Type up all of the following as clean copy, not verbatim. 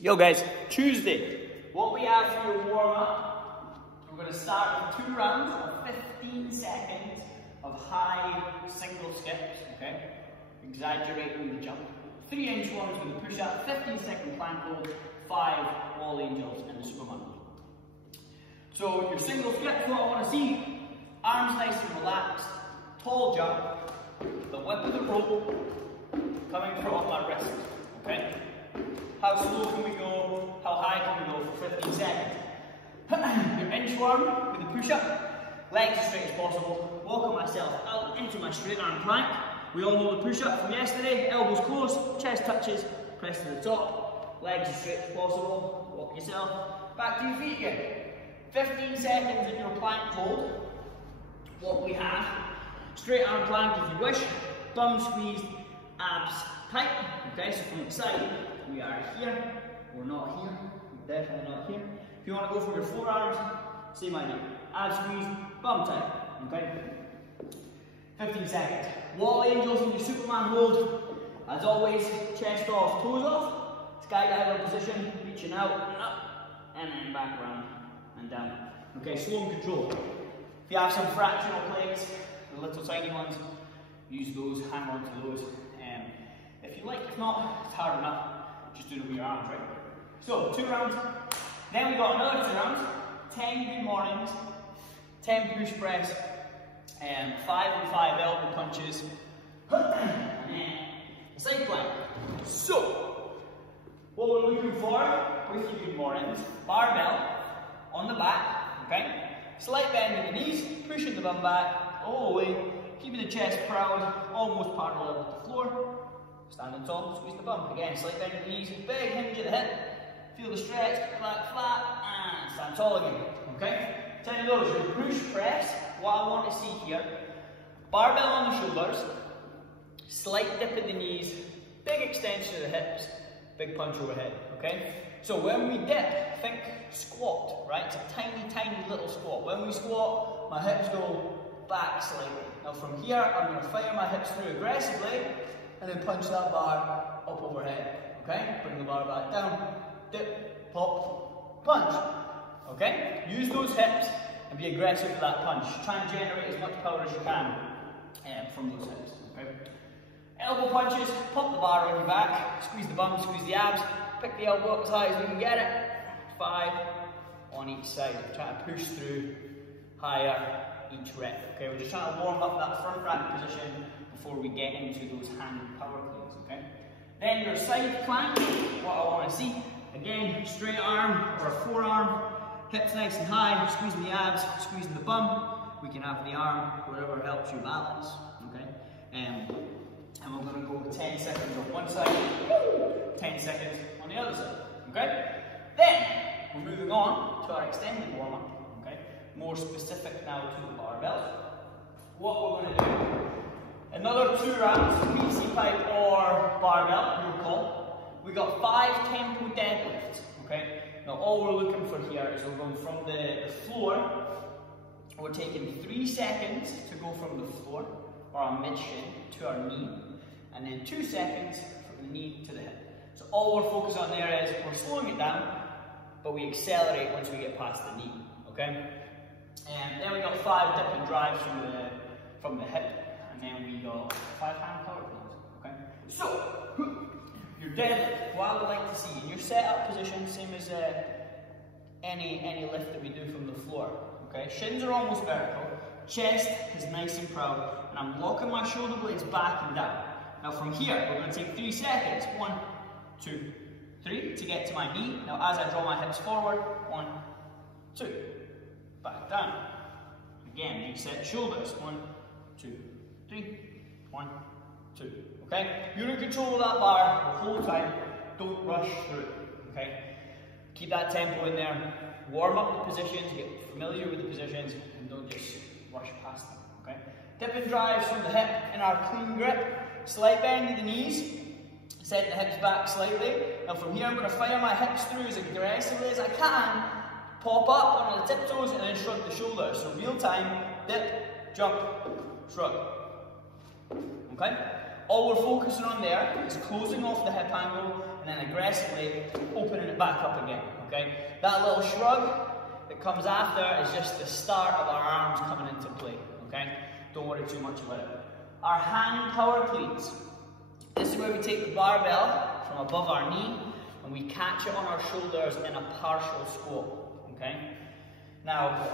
Yo guys, Tuesday. What we have for your warm up, we're going to start with 2 rounds of 15 seconds of high single skips, okay? Exaggerating the jump. 3-inch ones with a push up, 15-second plank hold, 5 wall angels and Superman. So your single skips, what I want to see, arms nice and relaxed, tall jump, the whip of the rope coming from my wrist, okay? How slow can we go? How high can we go for 15 seconds? Your inchworm with the push-up, legs as straight as possible, walking myself out into my straight arm plank. We all know the push-up from yesterday, elbows close, chest touches, press to the top, legs as straight as possible, walk yourself, back to your feet again. 15 seconds in your plank hold. What we have, straight arm plank if you wish, bum squeezed, abs tight, okay, so from the side, we are here, we're not here, we're definitely not here. If you want to go for your forearms, same idea. Abs squeezed, bum tight, okay? 15 seconds. Wall angels in your Superman hold. As always, chest off, toes off. Skydiver position, reaching out and up, and then back around and down. Okay, slow and controlled. If you have some fractional plates, the little tiny ones, use those, hang on to those. If you like, if not, it's hard enough. Just do it with your arms, right? So, 2 rounds. Then we got another 2 rounds. 10 good mornings, 10 push press, and 5 and 5 elbow punches, and then a side plank. So, what we're looking for with your good mornings, barbell on the back, okay? Slight bend in the knees, pushing the bum back all the way, keeping the chest proud, almost parallel with the floor. Standing tall, squeeze the bum. Again, slight bend in the knees, big hinge at the hip. Feel the stretch, back flat, and stand tall again. Okay? 10 of those, your push press. What I want to see here, barbell on the shoulders, slight dip in the knees, big extension of the hips, big punch overhead. Okay? So when we dip, think squat, right? It's a tiny, tiny little squat. When we squat, my hips go back slightly. Now from here, I'm going to fire my hips through aggressively, and then punch that bar up overhead, okay? Bring the bar back down, dip, pop, punch, okay? Use those hips and be aggressive with that punch. Try and generate as much power as you can from those hips, okay? Elbow punches, pop the bar on your back, squeeze the bum, squeeze the abs, pick the elbow up as high as we can get it. 5 on each side. Try to push through higher each rep, okay? We're just trying to warm up that front rack position before we get into those hand power cleans, okay? Then your side plank, what I want to see, again, straight arm or a forearm, hips nice and high, squeezing the abs, squeezing the bum. We can have the arm, whatever helps you balance, okay? And we're going to go 10 seconds on one side, 10 seconds on the other side, okay? Then, we're moving on to our extended warm-up, okay? More specific now to the barbell. What we're going to do, another 2 rounds, PC pipe or barbell, your call. We got 5 tempo deadlifts, okay? Now all we're looking for here is we're going from the floor, we're taking 3 seconds to go from the floor, or our mid-shin, to our knee, and then 2 seconds from the knee to the hip. So all we're focused on there is we're slowing it down, but we accelerate once we get past the knee, okay? And then we got 5 dip and drives from the hip. And then we got 5 hand power cleans, okay? So, your deadlift, what I would like to see in your setup position, same as any lift that we do from the floor, okay? Shins are almost vertical, chest is nice and proud, and I'm locking my shoulder blades back and down. Now from here, we're going to take 3 seconds, 1, 2, 3, to get to my knee. Now as I draw my hips forward, 1, 2, back down. Again, reset shoulders, 1, 2, 3, 1, 2, okay? You're in control of that bar the whole time, don't rush through it, okay? Keep that tempo in there, warm up the positions, get familiar with the positions, and don't just rush past them, okay? Dip and drives from the hip in our clean grip, slight bend in the knees, set the hips back slightly. Now from here I'm going to fire my hips through as aggressively as I can, pop up on the tiptoes and then shrug the shoulders. So real time, dip, jump, shrug. Okay? All we're focusing on there is closing off the hip angle and and then aggressively opening it back up again, okay? That little shrug that comes after is just the start of our arms coming into play, okay? Don't worry too much about it. Our hand power cleans. This is where we take the barbell from above our knee and we catch it on our shoulders in a partial squat, okay? Now,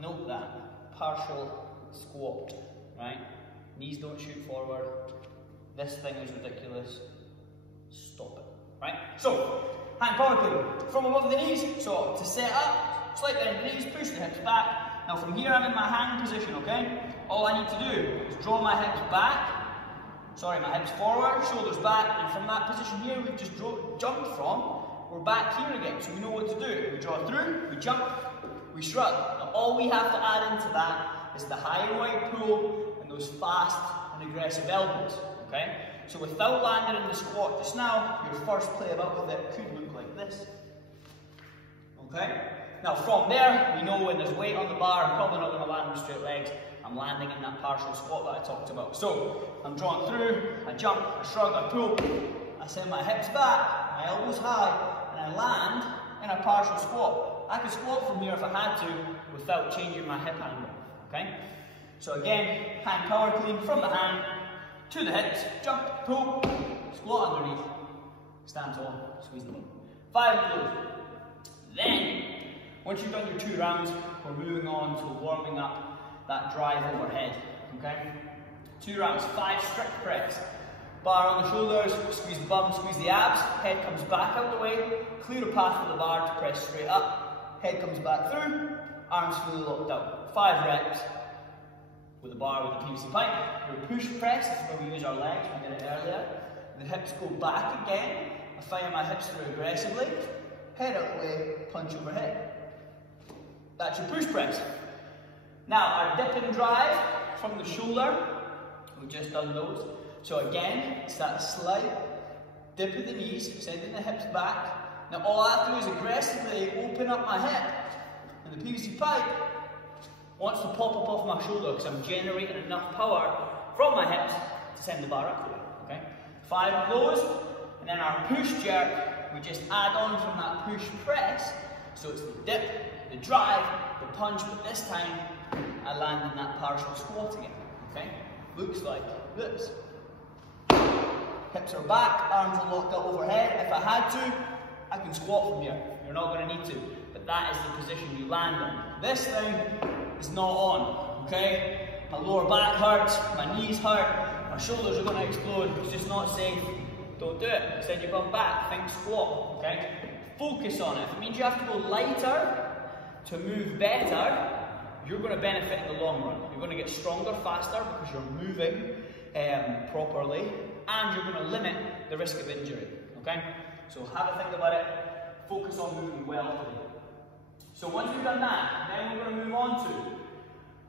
note that, partial squat, right? Knees don't shoot forward. This thing is ridiculous. Stop it, right? So, hand power clean from above the knees. So, to set up, slight bend the knees, push the hips back. Now, from here, I'm in my hand position, okay? All I need to do is draw my hips back. Sorry, my hips forward, shoulders back, and from that position here we've just jumped from, we're back here again, so we know what to do. We draw through, we jump, we shrug. Now all we have to add into that is the high and wide pull and those fast and aggressive elbows, okay? So without landing in the squat just now, your first play about with it could look like this, okay? Now from there, we know when there's weight on the bar, I'm probably not going to land with straight legs. I'm landing in that partial squat that I talked about. So, I'm drawn through, I jump, I shrug, I pull, I send my hips back, my elbows high, and I land in a partial squat. I could squat from here if I had to without changing my hip angle, okay? So again, hand power clean from the hand to the hips, jump, pull, squat underneath, stand tall, squeeze the bum. 5 of those. Then, once you've done your 2 rounds, we're moving on to warming up that drive overhead, okay? 2 rounds, 5 strict press. Bar on the shoulders, squeeze the bum, squeeze the abs, head comes back out the way, clear a path for the bar to press straight up, head comes back through, arms fully locked out. 5 reps with the bar with the PVC pipe. Your push press, this is where we use our legs, we did it earlier. The hips go back again, I fire my hips through aggressively, head out the way, punch overhead. That's your push press. Now, our dip and drive from the shoulder, we've just done those. So again, it's that slight dip of the knees, sending the hips back. Now all I have to do is aggressively open up my hip, and the PVC pipe wants to pop up off my shoulder because I'm generating enough power from my hips to send the bar up the way, okay? 5 of those, and then our push jerk, we just add on from that push press. So it's the dip, the drive, the punch, but this time, I land in that partial squat again, okay? Looks like this. Hips are back, arms are locked up overhead. If I had to, I can squat from here. You're not going to need to, but that is the position you land in. This thing is not on, okay? My lower back hurts, my knees hurt, my shoulders are going to explode. It's just not safe. Don't do it. Send your bum back, think squat, okay? Focus on it. If it means you have to go lighter to move better, you're going to benefit in the long run. You're going to get stronger faster because you're moving properly, and you're going to limit the risk of injury, okay? So have a think about it, focus on moving well today. So once we've done that, then we're going to move on to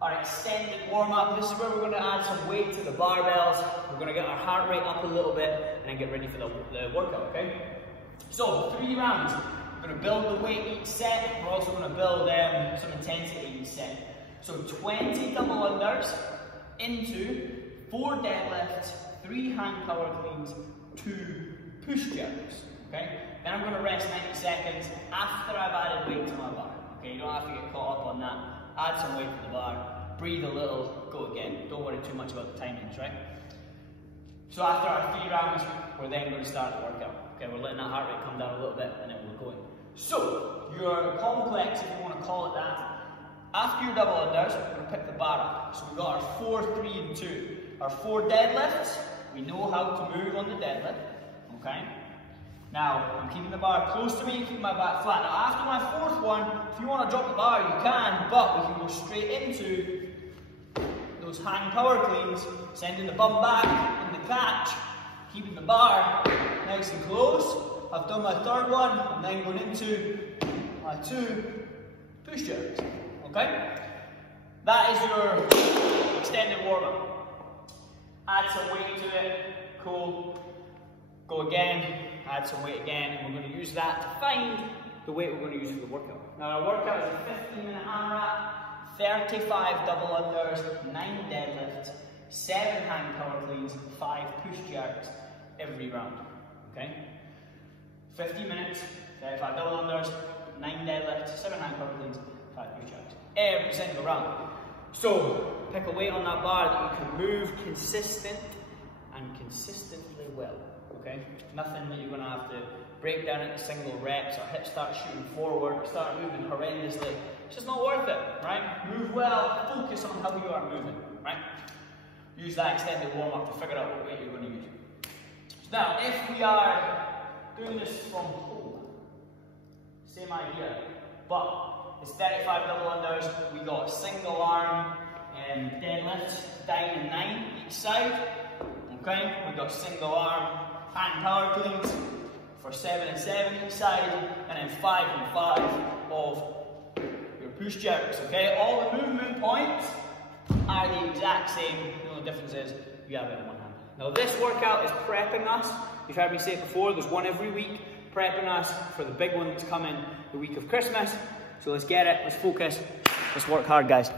our extended warm-up. This is where we're going to add some weight to the barbells. We're going to get our heart rate up a little bit and then get ready for the workout, okay? So 3 rounds. We're going to build the weight each set. We're also going to build some intensity each set. So 20 double unders into 4 deadlifts, 3 hand power cleans, 2 push jerks, okay? Then I'm going to rest 90 seconds after I've added weight to my bar, okay? You don't have to get caught up on that. Add some weight to the bar, breathe a little, go again. Don't worry too much about the timings, right? So after our 3 rounds, we're then going to start the workout. Okay, we're letting that heart rate come down a little bit and then we're going. So, your complex, if you want to call it that, after your double unders, we're going to pick the bar up. So we've got our 4, 3, and 2. Our 4 deadlifts, we know how to move on the deadlift, okay? Now, I'm keeping the bar close to me, keeping my back flat. Now, after my 4th one, if you want to drop the bar, you can, but we can go straight into those hand power cleans, sending the bum back in the catch, keeping the bar nice and close. I've done my 3rd one, and then going into my 2 push jerks, okay? That is your extended warm-up. Add some weight to it, cool. Go again, add some weight again, and we're going to use that to find the weight we're going to use for the workout. Now our workout is a 15-minute AMRAP, 35 double unders, 9 deadlifts, 7 hand power cleans, 5 push jerks every round, okay? 15 minutes, 35 double unders, 9 deadlifts, 7 hand curl cleans, 5 push-ups. Every single round. So, pick a weight on that bar that you can move consistently well, okay? Nothing that you're gonna have to break down into single reps or hips start shooting forward, start moving horrendously. It's just not worth it, right? Move well, focus on how you are moving, right? Use that extended warm-up to figure out what weight you're gonna use. So now, if we are doing this from home, same idea, but it's 35 double unders, we got single arm deadlifts, down and 9 each side, okay? We got single arm hand power cleans for 7 and 7 each side, and then 5 and 5 of your push jerks, okay? All the movement points are the exact same, the only difference is you have it in one hand. Now this workout is prepping us, you've heard me say it before, there's one every week, prepping us for the big one that's coming the week of Christmas. So let's get it, let's focus, let's work hard guys.